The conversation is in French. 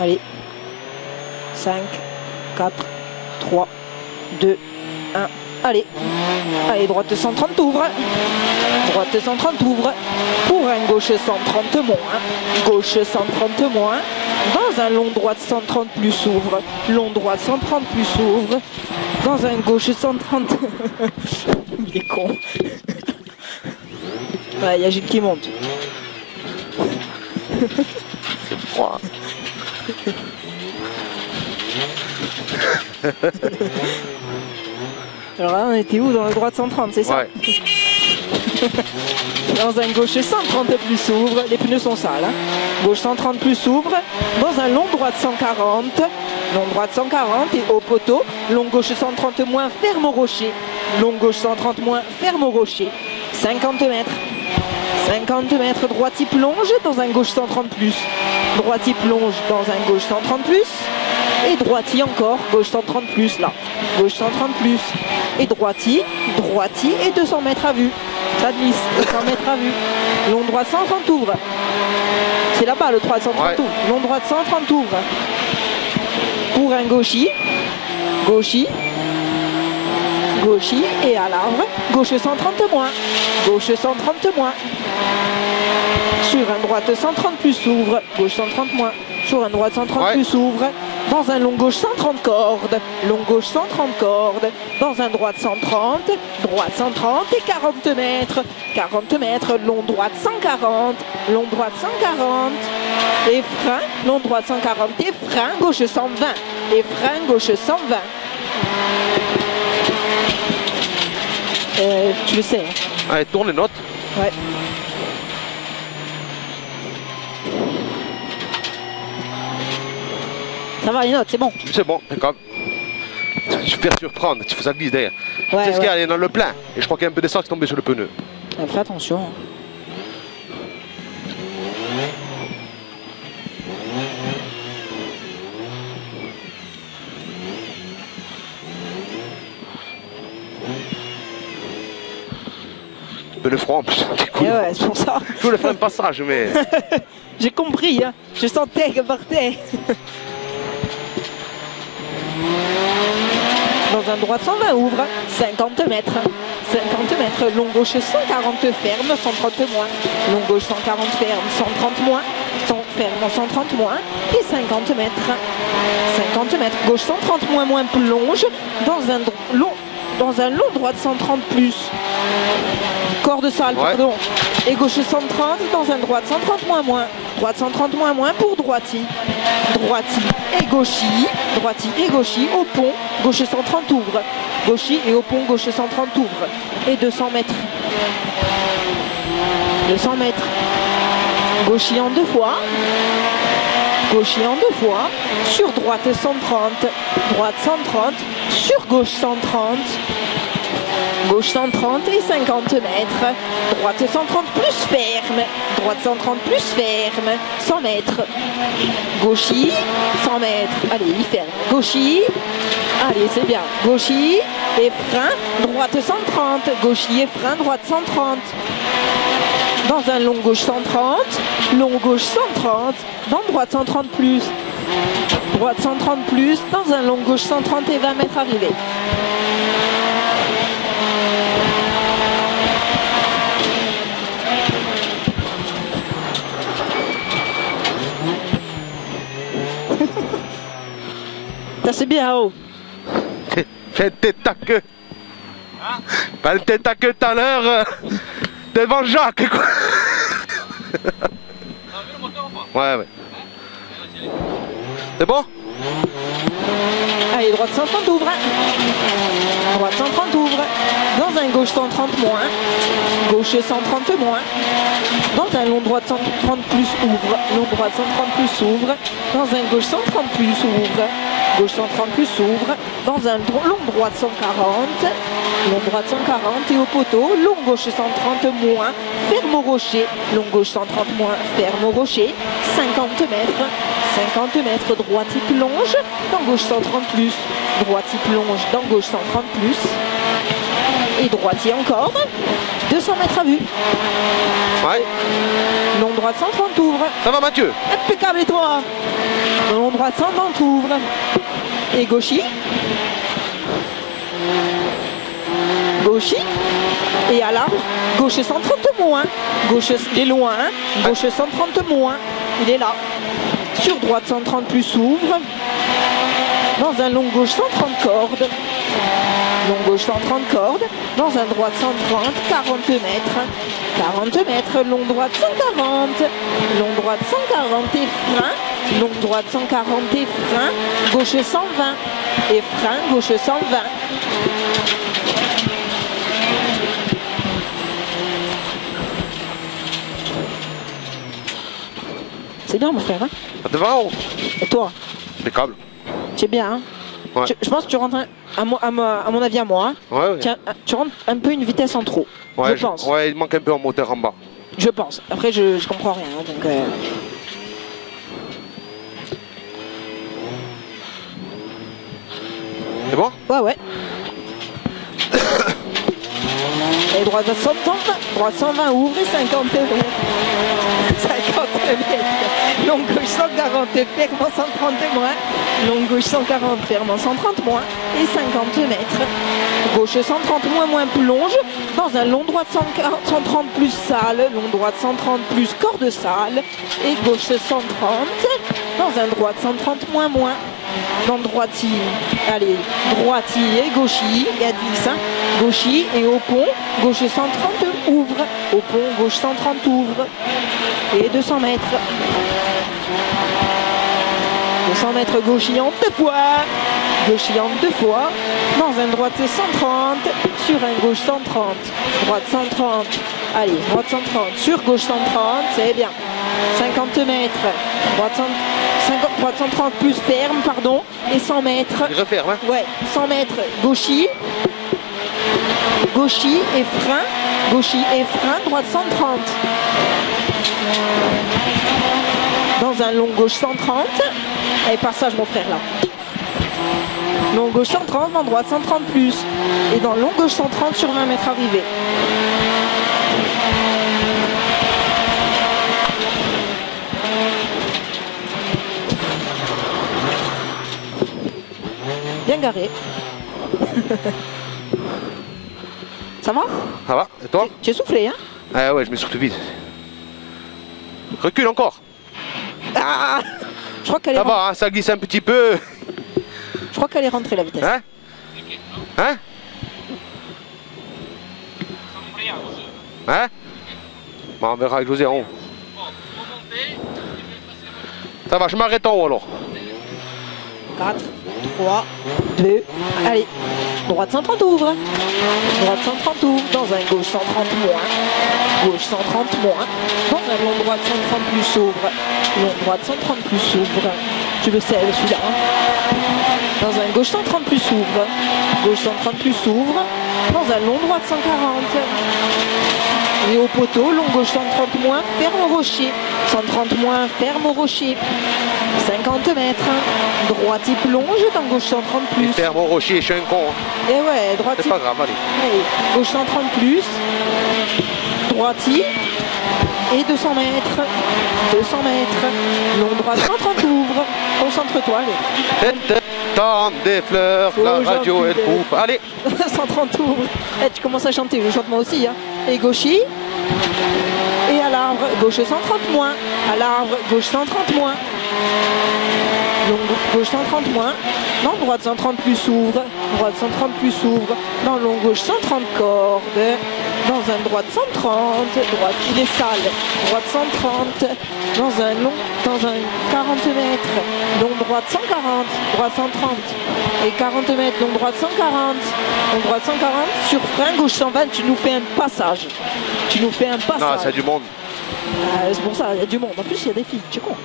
Allez. 5, 4, 3, 2, 1. Allez. Allez, droite 130, ouvre. Droite 130, ouvre. Pour un gauche 130 moins. Gauche 130 moins. Dans un long droite 130 plus, ouvre. Long droite 130 plus, ouvre. Dans un gauche 130. Il est con. Ouais, il y a Gilles qui monte. C'est froid. Alors là, on était où? Dans le droite 130, c'est ça? Ouais. Dans un gauche 130 plus s'ouvre, les pneus sont sales. Hein. Gauche 130 plus s'ouvre. Dans un long droite 140. Long droite 140 et au poteau. Long gauche 130 moins, ferme au rocher. Long gauche 130 moins, ferme au rocher. 50 mètres. 50 mètres, droite y plonge dans un gauche 130 plus. Droite y plonge dans un gauche 130 plus. Et droiti encore, gauche 130 plus là. Gauche 130 plus. Et droiti et 200 mètres à vue. Ça glisse, 200 mètres à vue. Long droite 130 ouvre. C'est là-bas le 330 ouvre. Long droite 130 ouvre. Pour un gauchi. Gauchi. Gauchi et à l'arbre. Gauche 130 moins. Gauche 130 moins. Sur un droite 130 plus s'ouvre. Gauche 130 moins. Sur un droite 130 plus s'ouvre. Dans un long gauche 130 cordes. Long gauche 130 cordes. Dans un droite 130. Droite 130 et 40 mètres. 40 mètres. Long droite 140. Long droite 140. Et frein. Long droite 140 et frein. Gauche 120. Et frein gauche 120. Tu le sais. Hein. Allez, tourne les notes. Ouais. Ça va les notes, c'est bon. C'est bon, d'accord. Je vais faire surprendre, tu fais ça glisse derrière. Ouais, c'est ce qu'il y a, il est dans le plein. Et je crois qu'il y a un peu d'essence qui est tombé sur le pneu. Fais attention. Mais le froid en plus, c'est cool. Ouais, c'est pour ça. Je voulais faire un passage, mais. J'ai compris, hein. Je sentais que partait. Dans un droite 120 ouvre, 50 mètres. 50 mètres, long gauche 140 ferme, 130 moins. Long gauche 140 ferme, 130 moins. Ferme 130 moins. Et 50 mètres. 50 mètres, gauche 130 moins plonge. Dans un long droite 130 plus. Corde sale, pardon. Et gauche 130 dans un droite 130 moins. Droite 130 moins pour droiti. Droiti et gauchi. Droiti et gauchi au pont. Gauche 130 ouvre. Gauchi et au pont gauche 130 ouvre. Et 200 mètres. 200 mètres. Gauchi en deux fois. Gauchi en deux fois. Sur droite 130. Droite 130. Sur gauche 130. Gauche 130 et 50 mètres. Droite 130 plus ferme. Droite 130 plus ferme. 100 mètres. Gauchi, 100 mètres. Allez, il ferme. Gauchi. Allez, c'est bien. Gauchi et frein. Droite 130. Gauchi et frein. Droite 130. Dans un long gauche 130. Long gauche 130. Dans droite 130 plus. Droite 130 plus. Dans un long gauche 130 et 20 mètres arrivé. Ça c'est bien, oh. Fais ta queue. Hein? Pas ta queue tout à l'heure devant Jacques, quoi. Ouais. C'est bon? Allez, droite 130 ouvre. Droite 130 ouvre. Dans un gauche 130 moins. Gauche 130 moins. Dans un long droite 130 plus ouvre. Long droite 130 plus ouvre. Dans un gauche 130 plus ouvre. Gauche 130 plus s'ouvre. Dans un long droite 140. Long droite 140 et au poteau. Long gauche 130 moins. Ferme au rocher. Long gauche 130 moins. Ferme au rocher. 50 mètres. 50 mètres. Droite y plonge. Dans gauche 130 plus. Droite y plonge. Dans gauche 130 plus. Et droite y encore. 200 mètres à vue. Ouais. Long droite 130 ouvre. Ça va Mathieu? Impeccable et toi? Long droit de 130 ouvre. Et gauchy. Gauchy. Et à l'arbre. Gauche 130 moins. Gauche, il est loin. Hein. Gauche 130 moins. Il est là. Sur droite 130 plus s'ouvre. Dans un long gauche 130 cordes. Long gauche 130 cordes. Dans un droite 130, 40 mètres. 40 mètres, long droite 140. Long droite 140 et frein. Long droite 140 et frein. Gauche 120. Et frein, gauche 120. C'est bien mon frère, hein? Devant. Et toi? Impeccable. Tu es bien, hein? Ouais. Je pense que tu rentres, à mon avis à moi, hein, Ouais, ouais. tu rentres un peu une vitesse en trop, Ouais, je pense. Ouais, il manque un peu en moteur en bas. Je pense. Après, je comprends rien, hein, donc... C'est bon? Ouais, ouais. Et droite à 120, droite 120 ouvre et 50 mètres. 50 mètres. Long gauche 140, ferme en 130 moins. Long gauche 140, ferme en 130 moins. Et 50 mètres. Gauche 130 moins plonge. Dans un long droit de 140, 130 plus salle. Long droit de 130 plus corde salle. Et gauche 130. Dans un droit de 130 moins. Dans droiti, allez, droiti et gauchy, et à 10, hein. Gauchy et au pont, gauche 130 ouvre, au pont, gauche 130 ouvre, et 200 mètres. 200 mètres gauchy en 2 fois, gauchy en 2 fois, dans un droite 130, sur un gauche 130, droite 130, allez, droite 130, sur gauche 130, c'est bien, 50 mètres, droite 130 plus ferme, pardon, et 100 mètres. Je referme, hein? Ouais, 100 mètres, gauchy et frein, droite 130. Dans un long gauche 130, et passage mon frère là. Long gauche 130, dans droite 130 plus, et dans long gauche 130 sur 20 mètres arrivée. Bien garé. Ça va? Ça va? Et toi? Tu es soufflé, hein? Ah ouais, je me souffle vite. Recule encore. Ah, je crois qu'elle est Ça va, hein, ça glisse un petit peu. Je crois qu'elle est rentrée la vitesse. Hein? Hein? Hein? Bon, on verra avec José en haut. Ça va, je m'arrête en haut alors. 4, 3, 2, allez. Droite 130 ouvre. Droite 130 ouvre. Dans un gauche 130 moins. Gauche 130 moins. Dans un long droite 130 plus s'ouvre. Long droite 130 plus s'ouvre. Tu le sais celui-là. Hein. Dans un gauche 130 plus s'ouvre. Gauche 130 plus s'ouvre. Dans un long droite 140. Et au poteau, long gauche 130 moins, ferme au rocher. 130 moins, ferme au rocher. 50 mètres. Droite il plonge, dans gauche 130 plus. Et ferme au rocher, je suis un con. Et ouais, droite C'est pas grave, allez. Allez, gauche 130 plus. Droite et 200 mètres. 200 mètres. Long droite 130 ouvre. Concentre-toi, allez. Tant des fleurs, la radio elle coupe. Allez. 130 ouvre. Eh, tu commences à chanter, je chante moi aussi. Hein. Et gauchy. Et à l'arbre, gauche 130 moins. À l'arbre, gauche 130 moins. Donc gauche 130 moins. Non, droite 130 plus s'ouvre. Droite 130 plus s'ouvre. Dans long gauche 130 cordes. Dans un droite 130. Droite, il est sale. Droite 130. Dans un 40 mètres. Long droite 140. Droite 130. Et 40 mètres. Long droite 140. Long droite 140. Sur frein, gauche 120. Tu nous fais un passage. Tu nous fais un passage. Non, c'est du monde. C'est pour ça, il y a du monde. En plus, il y a des filles. Tu es con.